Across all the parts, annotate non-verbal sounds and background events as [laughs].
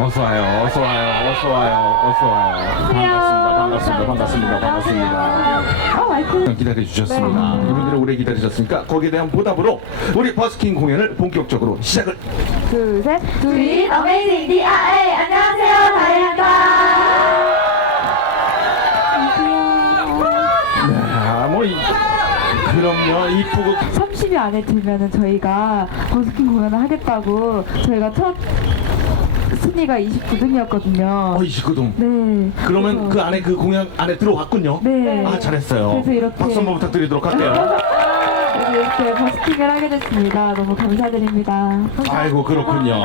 어서 와요, 어서 와요, 어서 와요, 어서 와요. 반갑습니다, 반갑습니다, 반갑습니다, 반갑습니다. 아, 마이크. 기다려 주셨습니다. 이분들은 오래 기다리셨으니까 거기에 대한 보답으로 우리 버스킹 공연을 본격적으로 시작을. 둘, 셋. 둘이 어메이징 DIA 안녕하세요 다이아입니다 네, 뭐 이, 그럼요, 이쁘고 30위 안에 들면은 저희가 버스킹 공연을 하겠다고 저희가 첫 순위가 29등이었거든요. 어, 29동. 네. 그러면 그 안에 그 공연 안에 들어왔군요. 네. 아 잘했어요. 그래서 이렇게- 박수 한번 부탁드리도록 할게요. 이렇게 버스킹을 하게 됐습니다. 너무 감사드립니다. 아이고 그렇군요.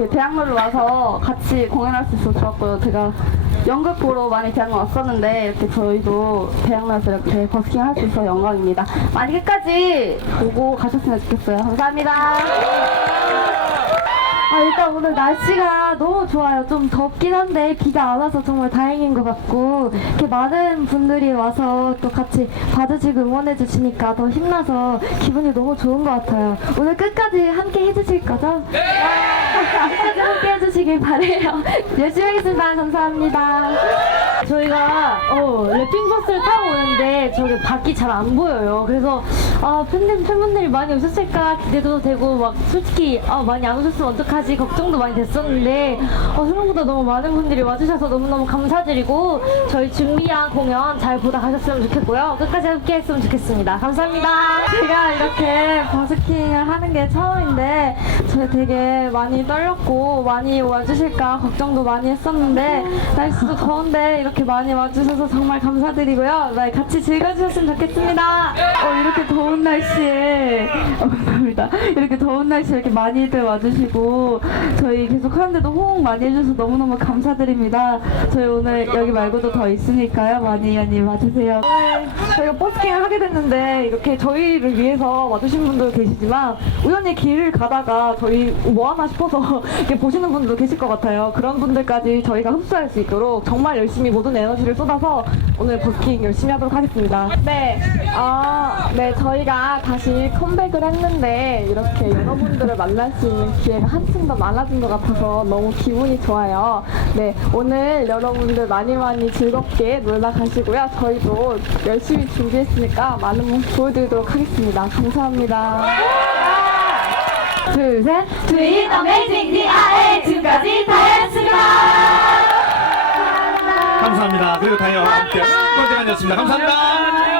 네, 대학로를 와서 같이 공연할 수 있어서 좋았고요 제가 연극 보러 많이 대학로 왔었는데 이렇게 저희도 대학로에서 이렇게 버스킹 할 수 있어서 영광입니다 많이 끝까지 보고 가셨으면 좋겠어요 감사합니다 아, 일단 오늘 날씨가 너무 좋아요. 좀 덥긴 한데 비가 안 와서 정말 다행인 것 같고 이렇게 많은 분들이 와서 또 같이 봐주시고 응원해 주시니까 더 힘나서 기분이 너무 좋은 것 같아요. 오늘 끝까지 함께 해주실 거죠? 네! [laughs] 끝까지 함께 해주시길 바래요. [laughs] 열심히 하겠습니다. 감사합니다. 저희가 어, 랩핑 버스를 타고 오는데 저기 밖이 잘 안 보여요. 그래서 아 팬들 팬분들이 많이 오셨을까 기대도 되고 막 솔직히 아 많이 안 오셨으면 어떡하지 걱정도 많이 됐었는데 어, 생각보다 너무 많은 분들이 와주셔서 너무너무 감사드리고 저희 준비한 공연 잘 보다 가셨으면 좋겠고요. 끝까지 함께했으면 좋겠습니다. 감사합니다. 제가 이렇게 버스킹을 하는 게 처음인데 저 되게 많이 떨렸고 많이 와주실까 걱정도 많이 했었는데 날씨도 더운데 이렇게 많이 와주셔서 정말 감사드리고요. 네, 같이 즐겨주셨으면 좋겠습니다. 어, 이렇게 더운 날씨에 어, 감사합니다. 이렇게 더운 날씨에 이렇게 많이들 와주시고 저희 계속 하는데도 호응 많이 해주셔서 너무너무 감사드립니다. 저희 오늘 여기 말고도 더 있으니까요. 많이 많이 와주세요. 저희가 버스킹을 하게 됐는데 이렇게 저희를 위해서 와주신 분도 계시지만 우연히 길을 가다가 저희 뭐 하나 싶어서 [laughs] 이렇게 보시는 분들도 계실 것 같아요. 그런 분들까지 저희가 흡수할 수 있도록 정말 열심히 모든 에너지를 쏟아서 오늘 버스킹 열심히 하도록 하겠습니다. 네, 아, 네, 저희가 다시 컴백을 했는데 이렇게 여러분들을 만날 수 있는 기회가 한층 더 많아진 것 같아서 너무 기분이 좋아요. 네, 오늘 여러분들 많이 많이 즐겁게 놀다 가시고요. 저희도 열심히 준비했으니까 많은 모습 보여드리도록 하겠습니다. 감사합니다. 둘, 셋. 둘이 어메이징 DIA 지금까지 다이아였습니다 감사합니다. 그리고 다이어와 함께 꼴등이었습니다. 감사합니다.